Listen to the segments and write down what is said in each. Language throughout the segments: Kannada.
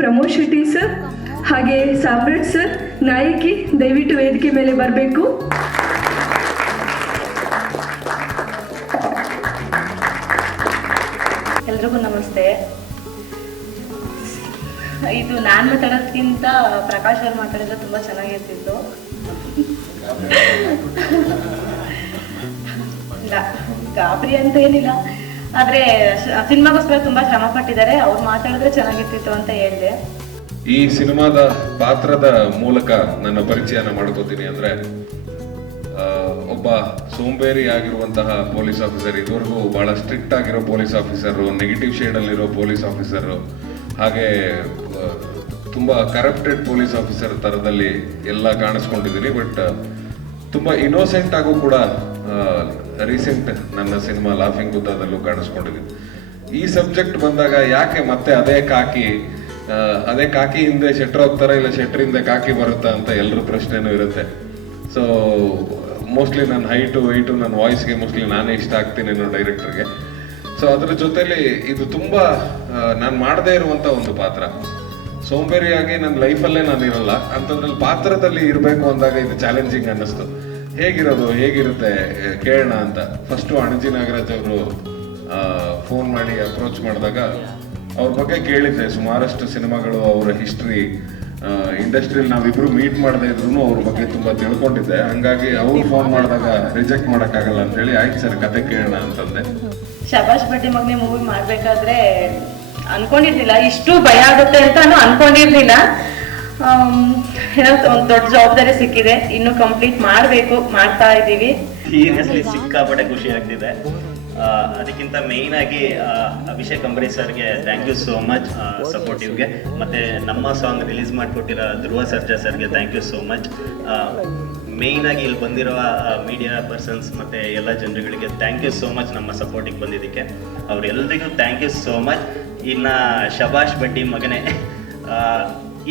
ಪ್ರಮೋದ್ ಶೆಟ್ಟಿ ಸರ್ ಹಾಗೆ ಸಾಮ್ರಾಟ್ ಸರ್, ನಾಯಕಿ ದಯವಿಟ್ಟು ವೇದಿಕೆ ಮೇಲೆ ಬರಬೇಕು. ಎಲ್ರಿಗೂ ನಮಸ್ತೆ. ಇದು ನಾನು ಮಾತಾಡೋದಕ್ಕಿಂತ ಪ್ರಕಾಶ್ ಅವ್ರು ಮಾತಾಡಿದ್ರೆ ತುಂಬ ಚೆನ್ನಾಗಿರ್ತಿತ್ತು. ಇಲ್ಲ ಗಾಬರಿ ಅಂತ ಏನಿಲ್ಲ, ಆದರೆ ಸಿನಿಮಾಗೋಸ್ಕರ ತುಂಬ ಶ್ರಮ ಪಟ್ಟಿದ್ದಾರೆ. ಅವ್ರು ಮಾತಾಡಿದ್ರೆ ಚೆನ್ನಾಗಿರ್ತಿತ್ತು ಅಂತ ಹೇಳಿದೆ. ಈ ಸಿನಿಮಾದ ಪಾತ್ರದ ಮೂಲಕ ನನ್ನ ಪರಿಚಯನ ಮಾಡ್ಕೋತೀನಿ. ಅಂದರೆ ಒಬ್ಬ ಸೋಂಬೇರಿ ಆಗಿರುವಂತಹ ಪೊಲೀಸ್ ಆಫೀಸರ್, ಇದುವರೆಗೂ ಬಹಳ ಸ್ಟ್ರಿಕ್ಟ್ ಆಗಿರೋ ಪೊಲೀಸ್ ಆಫೀಸರು, ನೆಗೆಟಿವ್ ಶೇಡಲ್ಲಿರೋ ಪೊಲೀಸ್ ಆಫೀಸರು, ಹಾಗೆ ತುಂಬ ಕರಪ್ಟೆಡ್ ಪೊಲೀಸ್ ಆಫೀಸರ್ ಥರದಲ್ಲಿ ಎಲ್ಲ ಕಾಣಿಸ್ಕೊಂಡಿದ್ದೀನಿ. ಬಟ್ ತುಂಬ ಇನ್ನೋಸೆಂಟ್ ಆಗು ಕೂಡ ರೀಸೆಂಟ್ ನನ್ನ ಸಿನಿಮಾ ಲಾಫಿಂಗ್ ಬುದ್ಧದಲ್ಲೂ ಕಾಣಿಸ್ಕೊಂಡಿದ್ದೀನಿ. ಈ ಸಬ್ಜೆಕ್ಟ್ ಬಂದಾಗ ಯಾಕೆ ಮತ್ತೆ ಅದೇ ಕಾಕಿ ಹಿಂದೆ ಶೆಟ್ರ್ ಹೋಗ್ತಾರ, ಇಲ್ಲ ಶೆಟ್ರ್ ಹಿಂದೆ ಕಾಕಿ ಬರುತ್ತಾ ಅಂತ ಎಲ್ಲರ ಪ್ರಶ್ನೆನೂ ಇರುತ್ತೆ. ಸೊ ಮೋಸ್ಟ್ಲಿ ನನ್ನ ಹೈಟು ವೆಯ್ಟು ನನ್ನ ವಾಯ್ಸ್ಗೆ ಮೋಸ್ಟ್ಲಿ ನಾನೇ ಇಷ್ಟ ಆಗ್ತೀನಿ ಅನ್ನೋ ಡೈರೆಕ್ಟರ್ಗೆ. ಸೊ ಅದ್ರ ಜೊತೆಲಿ ಇದು ತುಂಬ ನಾನು ಮಾಡದೇ ಇರುವಂಥ ಒಂದು ಪಾತ್ರ. ಸೋಂಬೇರಿಯಾಗಿ ನನ್ನ ಲೈಫಲ್ಲೇ ನಾನು ಇರಲ್ಲ ಅಂಥದ್ರಲ್ಲಿ ಪಾತ್ರದಲ್ಲಿ ಇರಬೇಕು ಅಂದಾಗ ಇದು ಚಾಲೆಂಜಿಂಗ್ ಅನ್ನಿಸ್ತು. ಹೇಗಿರುತ್ತೆ ಕೇಳೋಣ ಅಂತ ಫಸ್ಟು ಅಣಜಿ ನಾಗರಾಜ್ ಅವರು ಫೋನ್ ಮಾಡಿ ಅಪ್ರೋಚ್ ಮಾಡಿದಾಗ ಅವ್ರ ಬಗ್ಗೆ ಕೇಳಿದ್ದೆ. ಸುಮಾರಷ್ಟು ಸಿನಿಮಾಗಳು, ಅವರ ಹಿಸ್ಟ್ರಿ, ಇಂಡಸ್ಟ್ರಿಯಲ್ಲಿ ನಾವಿಬ್ರು ಮೀಟ್ ಮಾಡದೇ ಇದ್ರು ಅವ್ರ ಬಗ್ಗೆ ತುಂಬ ತಿಳ್ಕೊಂಡಿದ್ದೆ. ಹಂಗಾಗಿ ಅವ್ರು ಫೋನ್ ಮಾಡಿದಾಗ ರಿಜೆಕ್ಟ್ ಮಾಡೋಕ್ಕಾಗಲ್ಲ ಅಂತೇಳಿ ಆಯ್ತು ಸರ್ ಕತೆ ಕೇಳೋಣ ಅಂತಂದೆ. ಶಬಾಷ್ ಬಡ್ಡಿ ಮಗನೇ ಮೂವಿ ಮಾಡಬೇಕಾದ್ರೆ ಅನ್ಕೊಂಡಿರ್ಲಿಲ್ಲ, ಇಷ್ಟು ಭಯ ಆಗುತ್ತೆ ಅಂತ ಅನ್ಕೊಂಡಿರ್ಲಿಲ್ಲ. ಏನೋ ಒಂದು ದೊಡ್ಡ ಜವಾಬ್ದಾರಿ ಸಿಕ್ಕಿದೆ, ಇನ್ನು ಕಂಪ್ಲೀಟ್ ಮಾಡ್ತಾ ಇದ್ದೀವಿ. ಸೀರಿಯಸ್ಲಿ ಸಿಕ್ಕಾಪಟ್ಟೆ ಖುಷಿ ಆಗ್ತಿದೆ. ಅದಕ್ಕಿಂತ ಮೇಯ್ನ್ ಆಗಿ ಅಭಿಷೇಕ್ ಅಂಬರೀಶ್ ಸರ್ಗೆ ಥ್ಯಾಂಕ್ ಯು ಸೋ ಮಚ್ ಸಪೋರ್ಟಿವ್ಗೆ. ಮತ್ತು ನಮ್ಮ ಸಾಂಗ್ ರಿಲೀಸ್ ಮಾಡಿಕೊಟ್ಟಿರೋ ಧ್ರುವ ಸರ್ಜಾ ಸರ್ಗೆ thank you so much. Main ಆಗಿ ಇಲ್ಲಿ ಬಂದಿರೋ ಮೀಡಿಯಾ ಪರ್ಸನ್ಸ್ ಮತ್ತು ಎಲ್ಲ ಜನರುಗಳಿಗೆ ಥ್ಯಾಂಕ್ ಯು ಸೋ ಮಚ್ ನಮ್ಮ ಸಪೋರ್ಟಿಗೆ ಬಂದಿದ್ದಕ್ಕೆ. ಅವರೆಲ್ಲರಿಗೂ ಥ್ಯಾಂಕ್ ಯು ಸೋ ಮಚ್. ಇನ್ನು ಶಬಾಷ್ ಬಡ್ಡಿ ಮಗನೇ,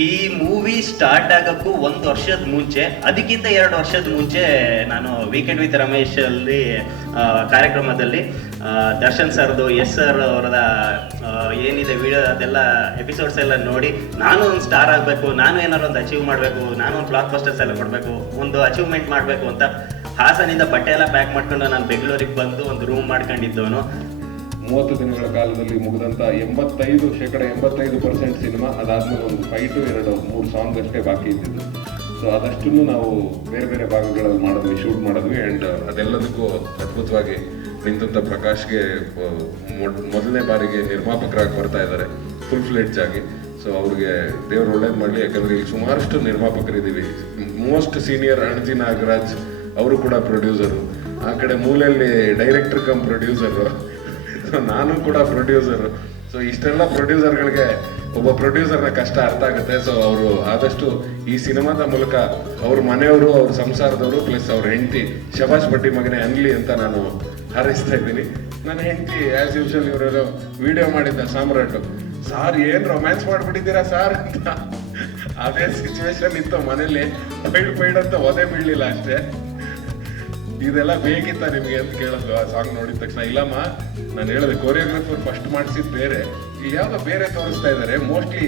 ಈ ಮೂವಿ ಸ್ಟಾರ್ಟ್ ಆಗೋಕ್ಕೂ 1 ವರ್ಷದ ಮುಂಚೆ, ಅದಕ್ಕಿಂತ 2 ವರ್ಷದ ಮುಂಚೆ ನಾನು ವೀಕೆಂಡ್ ವಿತ್ ರಮೇಶ್ ಅಲ್ಲಿ ಕಾರ್ಯಕ್ರಮದಲ್ಲಿ ದರ್ಶನ್ ಸರ್ದು ಎಸ್ ಸರ್ ಅವರದ ಏನಿದೆ ವಿಡಿಯೋ ಅದೆಲ್ಲ ಎಪಿಸೋಡ್ಸ್ ಎಲ್ಲ ನೋಡಿ ನಾನು ಒಂದು ಸ್ಟಾರ್ ಆಗಬೇಕು, ನಾನು ಏನಾದ್ರು ಒಂದು ಅಚೀವ್ ಮಾಡಬೇಕು, ನಾನು ಒಂದು ಬ್ಲಾಕ್ ಬಸ್ಟರ್ಸ್ ಎಲ್ಲ ಕೊಡಬೇಕು, ಒಂದು ಅಚೀವ್ಮೆಂಟ್ ಮಾಡಬೇಕು ಅಂತ ಹಾಸನಿಂದ ಬಟ್ಟೆ ಎಲ್ಲ ಪ್ಯಾಕ್ ಮಾಡ್ಕೊಂಡು ನಾನು ಬೆಂಗಳೂರಿಗೆ ಬಂದು ಒಂದು ರೂಮ್ ಮಾಡ್ಕೊಂಡಿದ್ದವನು. 30 ದಿನಗಳ ಕಾಲದಲ್ಲಿ ಮುಗಿದಂಥ 85% ಸಿನಿಮಾ, ಅದಾದ್ಮೇಲೆ ಒಂದು 5 to 2-3 ಸಾಂಗ್ ಅಷ್ಟೇ ಬಾಕಿ ಇದ್ದಿದ್ದು. ಸೊ ಅದಷ್ಟನ್ನು ನಾವು ಬೇರೆ ಬೇರೆ ಭಾಗಗಳಲ್ಲಿ ಶೂಟ್ ಮಾಡಿದ್ವಿ. ಆ್ಯಂಡ್ ಅದೆಲ್ಲದಕ್ಕೂ ಅದ್ಭುತವಾಗಿ ನಿಂತ ಪ್ರಕಾಶ್ಗೆ ಮೊದಲನೇ ಬಾರಿಗೆ ನಿರ್ಮಾಪಕರಾಗಿ ಬರ್ತಾ ಇದ್ದಾರೆ ಫುಲ್ ಫ್ಲೆಡ್ಜ್ ಆಗಿ. ಸೊ ಅವ್ರಿಗೆ ದೇವ್ರು ಒಳ್ಳೇದು ಮಾಡಲಿ. ಯಾಕಂದರೆ ಇಲ್ಲಿ ಸುಮಾರಷ್ಟು ನಿರ್ಮಾಪಕರಿದ್ದೀವಿ. ಮೋಸ್ಟ್ ಸೀನಿಯರ್ ಅಣಜಿ ನಾಗರಾಜ್ ಅವರು ಕೂಡ ಪ್ರೊಡ್ಯೂಸರು, ಆ ಕಡೆ ಮೂಲೆಯಲ್ಲಿ ಡೈರೆಕ್ಟರ್ ಕಮ್ ಪ್ರೊಡ್ಯೂಸರು, ನಾನು ಕೂಡ ಪ್ರೊಡ್ಯೂಸರು. ಸೊ ಇಷ್ಟೆಲ್ಲ ಪ್ರೊಡ್ಯೂಸರ್ಗಳಿಗೆ ಒಬ್ಬ ಪ್ರೊಡ್ಯೂಸರ್ನ ಕಷ್ಟ ಅರ್ಥ ಆಗುತ್ತೆ. ಸೊ ಅವರು ಆದಷ್ಟು ಈ ಸಿನಿಮಾದ ಮೂಲಕ ಅವ್ರ ಮನೆಯವರು, ಅವ್ರ ಸಂಸಾರದವರು, ಪ್ಲಸ್ ಅವ್ರ ಹೆಂಡತಿ ಶಬಾಷ್ ಬಡ್ಡಿ ಮಗನೇ ಅನ್ಲಿ ಅಂತ ನಾನು ಹಾರೈಸ್ತಾ ಇದ್ದೀನಿ. ನನ್ನ ಹೆಂಡತಿ ಆ್ಯಸ್ ಯೂಶುವಲ್ ಇವರೆಲ್ಲ ವಿಡಿಯೋ ಮಾಡಿದ್ದ ಸಾಮ್ರಾಟ್, ಸಾರ್ ಏನು ರೊಮ್ಯಾನ್ಸ್ ಮಾಡಿಬಿಟ್ಟಿದ್ದೀರಾ ಸಾರ್ ಅಂತ. ಅದೇ ಸಿಚುವೇಶನ್ ಇತ್ತು ಮನೇಲಿ. ಪೈಡ್ ಅಂತ ಒದೆ ಬೀಳಲಿಲ್ಲ ಅಷ್ಟೇ. ಇದೆಲ್ಲ ಬೇಕಿತ್ತ ನಿಮಗೆ ಅಂತ ಕೇಳಿದ್ರು ಆ ಸಾಂಗ್ ನೋಡಿದ ತಕ್ಷಣ. ಇಲ್ಲಮ್ಮ, ನಾನು ಹೇಳಿದೆ ಕೊರಿಯೋಗ್ರಾಫರ್ ಫಸ್ಟ್ ಮಾಡಿಸಿದ್ದು ಬೇರೆ, ಇಲ್ಲಿ ಯಾವುದೋ ಬೇರೆ ತೋರಿಸ್ತಾ ಇದ್ದಾರೆ, ಮೋಸ್ಟ್ಲಿ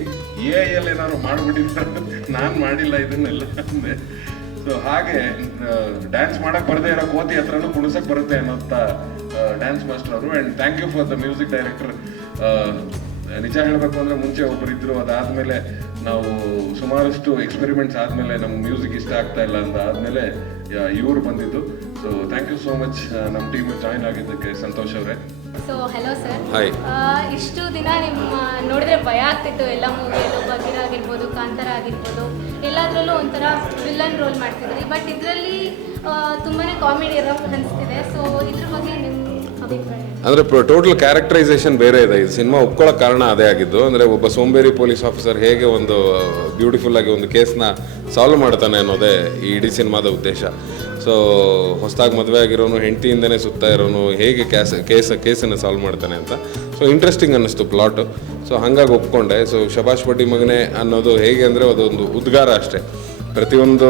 ಎಲ್ ಏನಾದ್ರು ಮಾಡಿಬಿಟ್ಟಿದ್ದಾರೆ, ನಾನು ಮಾಡಿಲ್ಲ ಇದನ್ನೆಲ್ಲ ಅಂದೆ. ಸೊ ಹಾಗೆ ಡ್ಯಾನ್ಸ್ ಮಾಡಕ್ಕೆ ಬರದೇ ಇರೋ ಕೋತಿ ಹತ್ರನೂ ಕುಣಿಸಕ್ಕೆ ಬರುತ್ತೆ ಅನ್ನೋಂಥ ಡ್ಯಾನ್ಸ್ ಮಾಸ್ಟರ್ ಅವರು. And thank you for the music director. ನಿಜ ಹೇಳಬೇಕು ಅಂದರೆ ಮುಂಚೆ ಒಬ್ಬರು ಇದ್ದರು, ಅದಾದಮೇಲೆ ನಾವು ಸುಮಾರಷ್ಟು ಎಕ್ಸ್ಪೆರಿಮೆಂಟ್ಸ್ ಆದಮೇಲೆ ನಮ್ಗೆ ಮ್ಯೂಸಿಕ್ ಇಷ್ಟ ಆಗ್ತಾ ಇಲ್ಲ ಅಂತ ಆದಮೇಲೆ ಇವರು ಬಂದಿದ್ದು. So thank you so much ನಮ್ಮ ಟೀಮ್ ಜಾಯ್ನ್ ಆಗಿದ್ದಕ್ಕೆ ಸಂತೋಷ್ ಅವರೇ. So hello sir. ಹಾಯ್. ಇಷ್ಟು ದಿನ ನಿಮ್ಮ ನೋಡಿದ್ರೆ ಭಯ ಆಗ್ತಿತ್ತು ಎಲ್ಲ ಮೂವಿಯಲ್ಲೂ, ಬಗೀರ ಆಗಿರ್ಬೋದು, ಕಾಂತಾರ ಆಗಿರ್ಬೋದು, ಎಲ್ಲದರಲ್ಲೂ ಒಂಥರ ವಿಲ್ಲನ್ ರೋಲ್ ಮಾಡ್ತಿದ್ರಿ. ಬಟ್ ಇದರಲ್ಲಿ ತುಂಬಾ ಕಾಮಿಡಿ ಇರೋ ಅನಿಸ್ತಿದೆ. ಸೊ ಇದ್ರ ಬಗ್ಗೆ ನಿಮ್ಮ ಅಭಿಪ್ರಾಯ? ಅಂದರೆ ಟೋಟಲ್ ಕ್ಯಾರೆಕ್ಟರೈಸೇಷನ್ ಬೇರೆ ಇದೆ. ಇದು ಸಿನಿಮಾ ಒಪ್ಕೊಳ್ಳೋಕೆ ಕಾರಣ ಅದೇ ಆಗಿದ್ದು. ಅಂದರೆ ಒಬ್ಬ ಸೋಂಬೇರಿ ಪೊಲೀಸ್ ಆಫೀಸರ್ ಹೇಗೆ ಒಂದು ಬ್ಯೂಟಿಫುಲ್ಲಾಗಿ ಒಂದು ಕೇಸ್ನ ಸಾಲ್ವ್ ಮಾಡ್ತಾನೆ ಅನ್ನೋದೇ ಈ ಇಡೀ ಸಿನಿಮಾದ ಉದ್ದೇಶ. ಸೊ ಹೊಸದಾಗಿ ಮದುವೆ ಆಗಿರೋನು, ಹೆಂಡತಿಯಿಂದನೇ ಸುತ್ತಾ ಇರೋನು ಹೇಗೆ ಕೇಸನ್ನು ಸಾಲ್ವ್ ಮಾಡ್ತಾನೆ ಅಂತ. ಸೊ ಇಂಟ್ರೆಸ್ಟಿಂಗ್ ಅನ್ನಿಸ್ತು ಪ್ಲಾಟು. ಸೊ ಹಾಗಾಗಿ ಒಪ್ಕೊಂಡೆ. ಸೊ ಶಬಾಷ್ ಬಡ್ಡಿ ಮಗನೇ ಅನ್ನೋದು ಹೇಗೆ ಅಂದರೆ ಅದೊಂದು ಉದ್ಗಾರ ಅಷ್ಟೇ. ಪ್ರತಿಯೊಂದು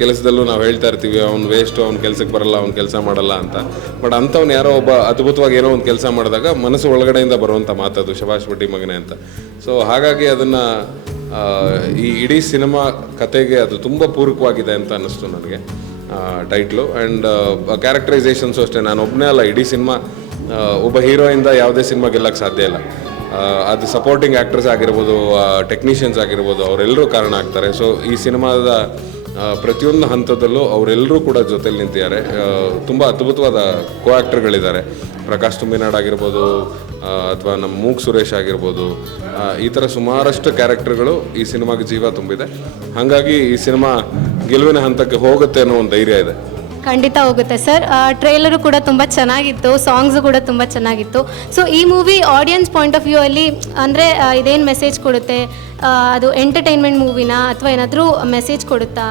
ಕೆಲಸದಲ್ಲೂ ನಾವು ಹೇಳ್ತಾ ಇರ್ತೀವಿ ಅವ್ನು ವೇಸ್ಟು, ಅವ್ನು ಕೆಲಸಕ್ಕೆ ಬರಲ್ಲ, ಅವ್ನು ಕೆಲಸ ಮಾಡಲ್ಲ ಅಂತ. ಬಟ್ ಅಂಥವ್ನು ಯಾರೋ ಒಬ್ಬ ಅದ್ಭುತವಾಗಿ ಏನೋ ಒಂದು ಕೆಲಸ ಮಾಡಿದಾಗ ಮನಸ್ಸು ಒಳಗಡೆಯಿಂದ ಬರುವಂಥ ಮಾತದು ಶಭಾಷ್ ಬಡ್ಡಿ ಮಗನೇ ಅಂತ. ಸೊ ಹಾಗಾಗಿ ಅದನ್ನು ಈ ಇಡೀ ಸಿನಿಮಾ ಕತೆಗೆ ಅದು ತುಂಬ ಪೂರಕವಾಗಿದೆ ಅಂತ ಅನ್ನಿಸ್ತು ನನಗೆ ಟೈಟ್ಲು. ಆ್ಯಂಡ್ ಕ್ಯಾರೆಕ್ಟರೈಸೇಷನ್ಸು ಅಷ್ಟೇ, ನಾನು ಒಬ್ಬನೇ ಅಲ್ಲ, ಇಡೀ ಸಿನಿಮಾ ಒಬ್ಬ ಹೀರೋಯಿಂದ ಯಾವುದೇ ಸಿನಿಮಾ ಗೆಲ್ಲಕ್ಕೆ ಸಾಧ್ಯ ಇಲ್ಲ. ಅದು ಸಪೋರ್ಟಿಂಗ್ ಆ್ಯಕ್ಟರ್ಸ್ ಆಗಿರ್ಬೋದು, ಟೆಕ್ನಿಷಿಯನ್ಸ್ ಆಗಿರ್ಬೋದು, ಅವರೆಲ್ಲರೂ ಕಾರಣ ಆಗ್ತಾರೆ. ಸೊ ಈ ಸಿನಿಮಾದ ಪ್ರತಿಯೊಂದು ಹಂತದಲ್ಲೂ ಅವರೆಲ್ಲರೂ ಕೂಡ ಜೊತೆಲಿ ನಿಂತಿದ್ದಾರೆ. ತುಂಬ ಅದ್ಭುತವಾದ ಕೋ ಆ್ಯಕ್ಟರ್ಗಳಿದ್ದಾರೆ. ಪ್ರಕಾಶ್ ತುಂಬಿನಾಡ್ ಆಗಿರ್ಬೋದು, ಅಥವಾ ನಮ್ಮ ಮೂಕ್ ಸುರೇಶ್ ಆಗಿರ್ಬೋದು, ಈ ಥರ ಸುಮಾರಷ್ಟು ಕ್ಯಾರೆಕ್ಟರ್ಗಳು ಈ ಸಿನಿಮಾಗೆ ಜೀವ ತುಂಬಿದೆ. ಹಾಗಾಗಿ ಈ ಸಿನಿಮಾ ಗೆಲುವಿನ ಹಂತಕ್ಕೆ ಹೋಗುತ್ತೆ ಅನ್ನೋ ಒಂದು ಧೈರ್ಯ ಇದೆ. ಖಂಡಿತ ಹೋಗುತ್ತೆ ಸರ್. ಟ್ರೈಲರು ಕೂಡ ತುಂಬ ಚೆನ್ನಾಗಿತ್ತು, ಸಾಂಗ್ಸು ಕೂಡ ತುಂಬ ಚೆನ್ನಾಗಿತ್ತು. ಸೊ ಈ movie audience point of view ಅಲ್ಲಿ ಅಂದರೆ ಇದೇನು ಮೆಸೇಜ್ ಕೊಡುತ್ತೆ, ಅದು ಎಂಟರ್ಟೈನ್ಮೆಂಟ್ ಮೂವಿನಾ ಅಥವಾ ಏನಾದರೂ ಮೆಸೇಜ್ ಕೊಡುತ್ತಾ?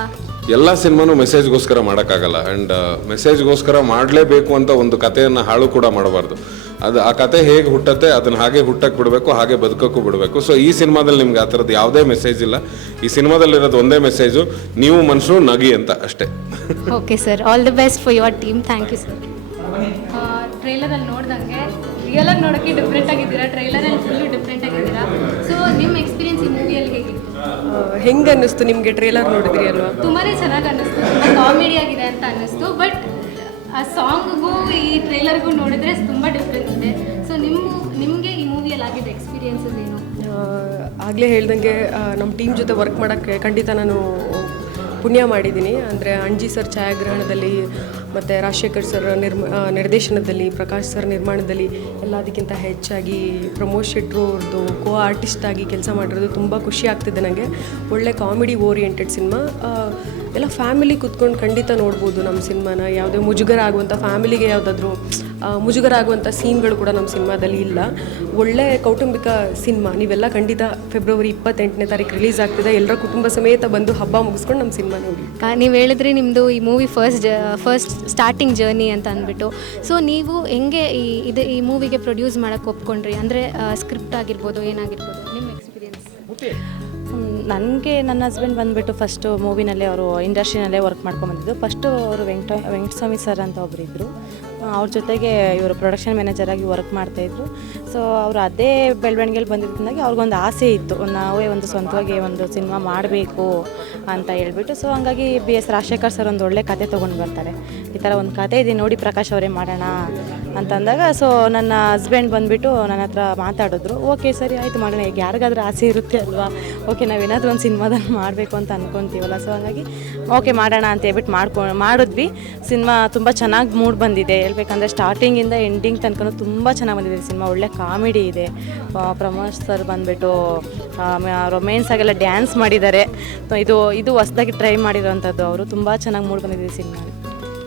ಎಲ್ಲ ಸಿನಿಮಾನು ಮೆಸೇಜ್ಗೋಸ್ಕರ ಮಾಡೋಕ್ಕಾಗಲ್ಲ. ಆ್ಯಂಡ್ ಮೆಸೇಜ್ಗೋಸ್ಕರ ಮಾಡಲೇಬೇಕು ಅಂತ ಒಂದು ಕಥೆಯನ್ನು ಹಾಳು ಕೂಡ ಮಾಡಬಾರ್ದು. ಅದು ಆ ಕತೆ ಹೇಗೆ ಹುಟ್ಟತ್ತೆ ಅದನ್ನು ಹಾಗೆ ಹುಟ್ಟಕ್ಕೆ ಬಿಡಬೇಕು, ಹಾಗೆ ಬದುಕೋಕ್ಕೂ ಬಿಡಬೇಕು. ಸೊ ಈ ಸಿನಿಮಾದಲ್ಲಿ ನಿಮ್ಗೆ ಆ ಥರದ್ದು ಯಾವುದೇ ಮೆಸೇಜ್ ಇಲ್ಲ. ಈ ಸಿನಿಮಾದಲ್ಲಿರೋದು ಒಂದೇ ಮೆಸೇಜು, ನೀವು ಮನುಷ್ಯರು ನಗಿ ಅಂತ ಅಷ್ಟೇ. Okay sir, all the best for your team. Thank you sir. ಟ್ರೈಲರಲ್ಲಿ ನೋಡ್ದಂಗೆ ರಿಯಲಾಗಿ ನೋಡೋಕ್ಕೆ ಡಿಫ್ರೆಂಟ್ ಆಗಿದ್ದೀರಾ, ಟ್ರೈಲರಲ್ಲಿ ಫುಲ್ಲು ಡಿಫ್ರೆಂಟ್ ಆಗಿದ್ದೀರಾ. ಸೊ ನಿಮ್ಮ ಎಕ್ಸ್ಪೀರಿಯನ್ಸ್ ಈ ಮೂವಿಯಲ್ಲಿ ಹೇಗಿತ್ತು? ಹೆಂಗೆ ಅನ್ನಿಸ್ತು ನಿಮಗೆ ಟ್ರೇಲರ್ ನೋಡಿದ್ರಿ ಅಲ್ವಾ? ತುಂಬಾ ಚೆನ್ನಾಗಿ ಅನ್ನಿಸ್ತು, ತುಂಬ ಕಾಮಿಡಿ ಆಗಿದೆ ಅಂತ ಅನ್ನಿಸ್ತು. ಬಟ್ ಆ ಸಾಂಗ್ಗೂ ಈ ಟ್ರೈಲರ್ಗೂ ನೋಡಿದ್ರೆ ತುಂಬ ಡಿಫ್ರೆನ್ಸ್ ಇದೆ. ಸೊ ನಿಮಗೆ ಈ ಮೂವಿಯಲ್ಲಿ ಆಗಿದ್ದ ಎಕ್ಸ್ಪೀರಿಯನ್ಸಸ್ ಏನು? ಆಗಲೇ ಹೇಳ್ದಂಗೆ ನಮ್ಮ ಟೀಮ್ ಜೊತೆ ವರ್ಕ್ ಮಾಡೋಕ್ಕೆ ಖಂಡಿತ ನಾನು ಪುಣ್ಯ ಮಾಡಿದ್ದೀನಿ. ಅಂದರೆ ಅಣ್ಜಿ ಸರ್ ಛಾಯಾಗ್ರಹಣದಲ್ಲಿ ಮತ್ತು ರಾಜಶೇಖರ್ ಸರ್ ನಿರ್ದೇಶನದಲ್ಲಿ, ಪ್ರಕಾಶ್ ಸರ್ ನಿರ್ಮಾಣದಲ್ಲಿ, ಎಲ್ಲದಕ್ಕಿಂತ ಹೆಚ್ಚಾಗಿ ಪ್ರಮೋದ್ ಶೆಟ್ರು ಅವ್ರದ್ದು ಕೋ ಆರ್ಟಿಸ್ಟ್ ಆಗಿ ಕೆಲಸ ಮಾಡಿರೋದು ತುಂಬ ಖುಷಿ ಆಗ್ತಿದೆ ನನಗೆ. ಒಳ್ಳೆ ಕಾಮಿಡಿ ಓರಿಯೆಂಟೆಡ್ ಸಿನಿಮಾ, ಎಲ್ಲ ಫ್ಯಾಮಿಲಿ ಕೂತ್ಕೊಂಡು ಖಂಡಿತ ನೋಡ್ಬೋದು ನಮ್ಮ ಸಿನಿಮಾನ. ಯಾವುದೇ ಮುಜುಗರ ಆಗುವಂಥ, ಫ್ಯಾಮಿಲಿಗೆ ಯಾವುದಾದ್ರೂ ಮುಜುಗರ ಆಗುವಂಥ ಸೀನ್ಗಳು ಕೂಡ ನಮ್ಮ ಸಿನಿಮಾದಲ್ಲಿ ಇಲ್ಲ. ಒಳ್ಳೆ ಕೌಟುಂಬಿಕ ಸಿನಿಮಾ. ನೀವೆಲ್ಲ ಖಂಡಿತ ಫೆಬ್ರವರಿ 28ನೇ ತಾರೀಕು ರಿಲೀಸ್ ಆಗ್ತಿದೆ. ಎಲ್ಲರ ಕುಟುಂಬ ಸಮೇತ ಬಂದು ಹಬ್ಬ ಮುಗಿಸ್ಕೊಂಡು ನಮ್ಮ ಸಿನಿಮಾ ನೋಡಿ. ನೀವು ಹೇಳಿದ್ರಿ ನಿಮ್ಮದು ಈ ಮೂವಿ ಫಸ್ಟ್ ಸ್ಟಾರ್ಟಿಂಗ್ ಜರ್ನಿ ಅಂತ ಅಂದ್ಬಿಟ್ಟು. ಸೊ ನೀವು ಹೆಂಗೆ ಈ ಮೂವಿಗೆ ಪ್ರೊಡ್ಯೂಸ್ ಮಾಡೋಕ್ಕೆ ಒಪ್ಕೊಂಡ್ರಿ? ಅಂದರೆ ಸ್ಕ್ರಿಪ್ಟ್ ಆಗಿರ್ಬೋದು, ಏನಾಗಿರ್ಬೋದು ನಿಮ್ಮ ಎಕ್ಸ್ಪೀರಿಯನ್ಸ್? ನನಗೆ ನನ್ನ ಹಸ್ಬೆಂಡ್ ಬಂದುಬಿಟ್ಟು ಫಸ್ಟು ಮೂವಿನಲ್ಲೇ ಅವರು ಇಂಡಸ್ಟ್ರಿನಲ್ಲೇ ವರ್ಕ್ ಮಾಡ್ಕೊಂಬಂದಿದ್ದು. ಫಸ್ಟು ಅವರು ವೆಂಕಟಸ್ವಾಮಿ ಸರ್ ಅಂತ ಒಬ್ಬರಿದ್ದರು, ಅವ್ರ ಜೊತೆಗೆ ಇವರು ಪ್ರೊಡಕ್ಷನ್ ಮ್ಯಾನೇಜರಾಗಿ ವರ್ಕ್ ಮಾಡ್ತಾಯಿದ್ರು. ಸೊ ಅವರು ಅದೇ ಬೆಳವಣಿಗೆಯಲ್ಲಿ ಬಂದಿದ್ದರಿಂದಾಗಿ ಅವ್ರಿಗೊಂದು ಆಸೆ ಇತ್ತು, ನಾವೇ ಒಂದು ಸ್ವಂತವಾಗಿ ಒಂದು ಸಿನಿಮಾ ಮಾಡಬೇಕು ಅಂತ ಹೇಳ್ಬಿಟ್ಟು. ಸೊ ಹಂಗಾಗಿ BS ರಾಜಶೇಖರ್ ಸರ್ ಒಂದು ಒಳ್ಳೆ ಕತೆ ತೊಗೊಂಡು ಬರ್ತಾರೆ. ಈ ಥರ ಒಂದು ಕತೆ ಇದೆ ನೋಡಿ ಪ್ರಕಾಶ್ ಅವರೇ ಮಾಡೋಣ ಅಂತಂದಾಗ, ಸೊ ನನ್ನ ಹಸ್ಬೆಂಡ್ ಬಂದುಬಿಟ್ಟು ನನ್ನ ಹತ್ರ ಮಾತಾಡಿದ್ರು. ಓಕೆ ಸರಿ ಆಯಿತು ಮಾಡೋಣ, ಈಗ ಯಾರಿಗಾದ್ರೂ ಆಸೆ ಇರುತ್ತೆ ಅಲ್ವಾ, ಓಕೆ ನಾವೇನಾದರೂ ಒಂದು ಸಿನಿಮಾದಲ್ಲಿ ಮಾಡಬೇಕು ಅಂತ ಅಂದ್ಕೊತೀವಲ್ಲ. ಸೊ ಹಾಗಾಗಿ ಓಕೆ ಮಾಡೋಣ ಅಂತ ಹೇಳ್ಬಿಟ್ಟು ಮಾಡಿದ್ವಿ. ಸಿನಿಮಾ ತುಂಬ ಚೆನ್ನಾಗಿ ಮೂಡ್ ಬಂದಿದೆ. ಹೇಳ್ಬೇಕಂದ್ರೆ ಸ್ಟಾರ್ಟಿಂಗಿಂದ ಎಂಡಿಂಗ್ ತನಕ ತುಂಬ ಚೆನ್ನಾಗಿ ಬಂದಿದೆ ಸಿನಿಮಾ. ಒಳ್ಳೆ ಕಾಮಿಡಿ ಇದೆ. ಪ್ರಮೋದ್ ಸರ್ ಬಂದುಬಿಟ್ಟು ರೊಮ್ಯಾನ್ಸ್ ಆಗೆಲ್ಲ ಡ್ಯಾನ್ಸ್ ಮಾಡಿದ್ದಾರೆ. ಇದು ಹೊಸದಾಗಿ ಟ್ರೈ ಮಾಡಿರೋವಂಥದ್ದು. ಅವರು ತುಂಬ ಚೆನ್ನಾಗಿ ಮೂಡ್ ಬಂದಿದೆ ಸಿನಿಮಾ.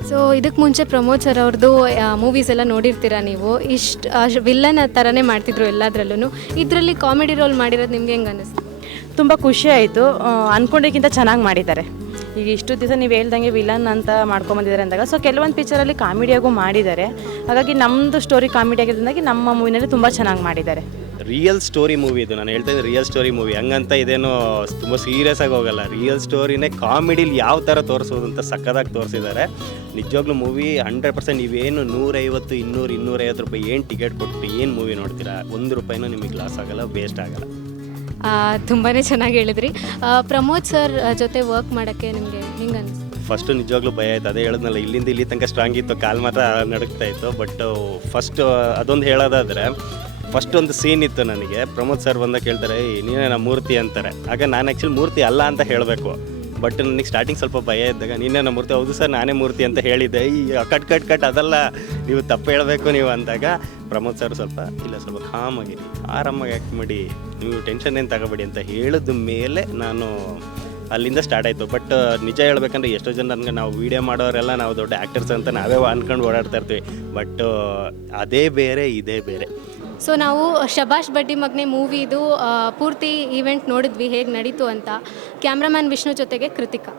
ಸೊ ಇದಕ್ಕೆ ಮುಂಚೆ ಪ್ರಮೋದ್ ಸರ್ ಅವ್ರದ್ದು ಮೂವೀಸ್ ಎಲ್ಲ ನೋಡಿರ್ತೀರಾ ನೀವು. ವಿಲ್ಲನ್ ಥರನೇ ಮಾಡ್ತಿದ್ರು ಎಲ್ಲದರಲ್ಲೂ. ಇದರಲ್ಲಿ ಕಾಮಿಡಿ ರೋಲ್ ಮಾಡಿರೋದು ನಿಮ್ಗೆ ಹೆಂಗೆ ಅನ್ನಿಸ್ತು? ತುಂಬ ಖುಷಿ ಆಯಿತು. ಅಂದ್ಕೊಂಡಿದ್ದಕ್ಕಿಂತ ಚೆನ್ನಾಗಿ ಮಾಡಿದ್ದಾರೆ. ಈಗ ಇಷ್ಟು ದಿವಸ ನೀವು ಹೇಳ್ದಂಗೆ ವಿಲನ್ ಅಂತ ಮಾಡ್ಕೊಂಬಂದಿದ್ದಾರೆ ಅಂದಾಗ, ಸೊ ಕೆಲವೊಂದು ಪಿಕ್ಚರಲ್ಲಿ ಕಾಮಿಡಿಯಾಗೂ ಮಾಡಿದ್ದಾರೆ. ಹಾಗಾಗಿ ನಮ್ಮದು ಸ್ಟೋರಿ ಕಾಮಿಡಿ ಆಗಿರೋದ್ರಿಂದಾಗಿ ನಮ್ಮ ಮೂವಿನಲ್ಲಿ ತುಂಬ ಚೆನ್ನಾಗಿ ಮಾಡಿದ್ದಾರೆ. ರಿಯಲ್ ಸ್ಟೋರಿ ಮೂವಿ ಇದು. ನಾನು ಹೇಳ್ತಾ ಇದ್ದೀನಿ ರಿಯಲ್ ಸ್ಟೋರಿ ಮೂವಿ. ಹಂಗಂತ ಇದೇನೋ ತುಂಬ ಸೀರಿಯಸ್ ಆಗಿ ಹೋಗಲ್ಲ. ರಿಯಲ್ ಸ್ಟೋರಿನೇ ಕಾಮಿಡಿಲಿ ಯಾವ ಥರ ತೋರಿಸೋದು ಅಂತ ಸಕ್ಕದಾಗಿ ತೋರಿಸಿದ್ದಾರೆ. ನಿಜವಾಗ್ಲೂ ಮೂವಿ 100%. ನೀವೇನು 150, 200, 250 ರೂಪಾಯಿ ಏನು ಟಿಕೆಟ್ ಕೊಟ್ಟು ಏನು ಮೂವಿ ನೋಡ್ತೀರಾ, ₹1 ನಿಮಗೆ ಲಾಸ್ ಆಗಲ್ಲ, ವೇಸ್ಟ್ ಆಗಲ್ಲ. ತುಂಬಾ ಚೆನ್ನಾಗಿ ಹೇಳಿದ್ರಿ. ಪ್ರಮೋದ್ ಸರ್ ಜೊತೆ ವರ್ಕ್ ಮಾಡೋಕ್ಕೆ ನಿಮಗೆ ಹೆಂಗೆ ಅನಿಸ್ತು? ಫಸ್ಟು ನಿಜವಾಗ್ಲೂ ಭಯ ಆಯಿತು. ಅದೇ ಹೇಳಿದ್ನಲ್ಲ, ಇಲ್ಲಿಂದ ಇಲ್ಲಿ ತನಕ ಸ್ಟ್ರಾಂಗ್ ಇತ್ತು, ಕಾಲು ಮಾತ್ರ ನಡುಗ್ತಾ ಇತ್ತು. ಬಟ್ ಫಸ್ಟ್ ಅದೊಂದು ಹೇಳೋದಾದರೆ, ಫಸ್ಟ್ ಒಂದು ಸೀನ್ ಇತ್ತು ನನಗೆ. ಪ್ರಮೋದ್ ಸರ್ ಬಂದಾಗ ಕೇಳ್ತಾರೆ, ನೀನೇ ನಮ್ಮ ಮೂರ್ತಿ ಅಂತಾರೆ. ಆಗ ನಾನು ಆ್ಯಕ್ಚುಲಿ ಮೂರ್ತಿ ಅಲ್ಲ ಅಂತ ಹೇಳಬೇಕು. ಬಟ್ ನನಗೆ ಸ್ಟಾರ್ಟಿಂಗ್ ಸ್ವಲ್ಪ ಭಯ ಇದ್ದಾಗ, ನೀನೇ ನಮ್ಮ ಮೂರ್ತಿ, ಹೌದು ಸರ್ ನಾನೇ ಮೂರ್ತಿ ಅಂತ ಹೇಳಿದ್ದೆ. ಈ ಕಟ್ ಅದಲ್ಲ, ನೀವು ತಪ್ಪು ಹೇಳಬೇಕು ನೀವು ಅಂದಾಗ ಪ್ರಮೋದ್ ಸರ್ ಸ್ವಲ್ಪ ಕಾಮಾಗಿರಿ, ಆರಾಮಾಗಿ ಆ್ಯಕ್ಟ್ ಮಾಡಿ, ನೀವು ಟೆನ್ಷನ್ ಏನು ತಗೋಬೇಡಿ ಅಂತ ಹೇಳಿದ ಮೇಲೆ ನಾನು ಅಲ್ಲಿಂದ ಸ್ಟಾರ್ಟ್ ಆಯಿತು. ಬಟ್ ನಿಜ ಹೇಳ್ಬೇಕಂದ್ರೆ ಎಷ್ಟೋ ಜನ ನನಗೆ ನಾವು ವೀಡಿಯೋ ಮಾಡೋರೆಲ್ಲ ನಾವು ದೊಡ್ಡ ಆ್ಯಕ್ಟರ್ಸ್ ಅಂತ ನಾವೇ ಅಂದ್ಕೊಂಡು ಓಡಾಡ್ತಾ ಇರ್ತೀವಿ. ಬಟ್ ಅದೇ ಬೇರೆ, ಇದೇ ಬೇರೆ. ಸೊ ನಾವು ಶಭಾಷ್ ಬಡ್ಡಿ ಮಗನೇ ಮೂವಿದು ಪೂರ್ತಿ ಈವೆಂಟ್ ನೋಡಿದ್ವಿ, ಹೇಗೆ ನಡೀತು ಅಂತ. ಕ್ಯಾಮ್ರಾಮ್ಯಾನ್ ವಿಷ್ಣು ಜೊತೆಗೆ ಕೃತಿಕಾ.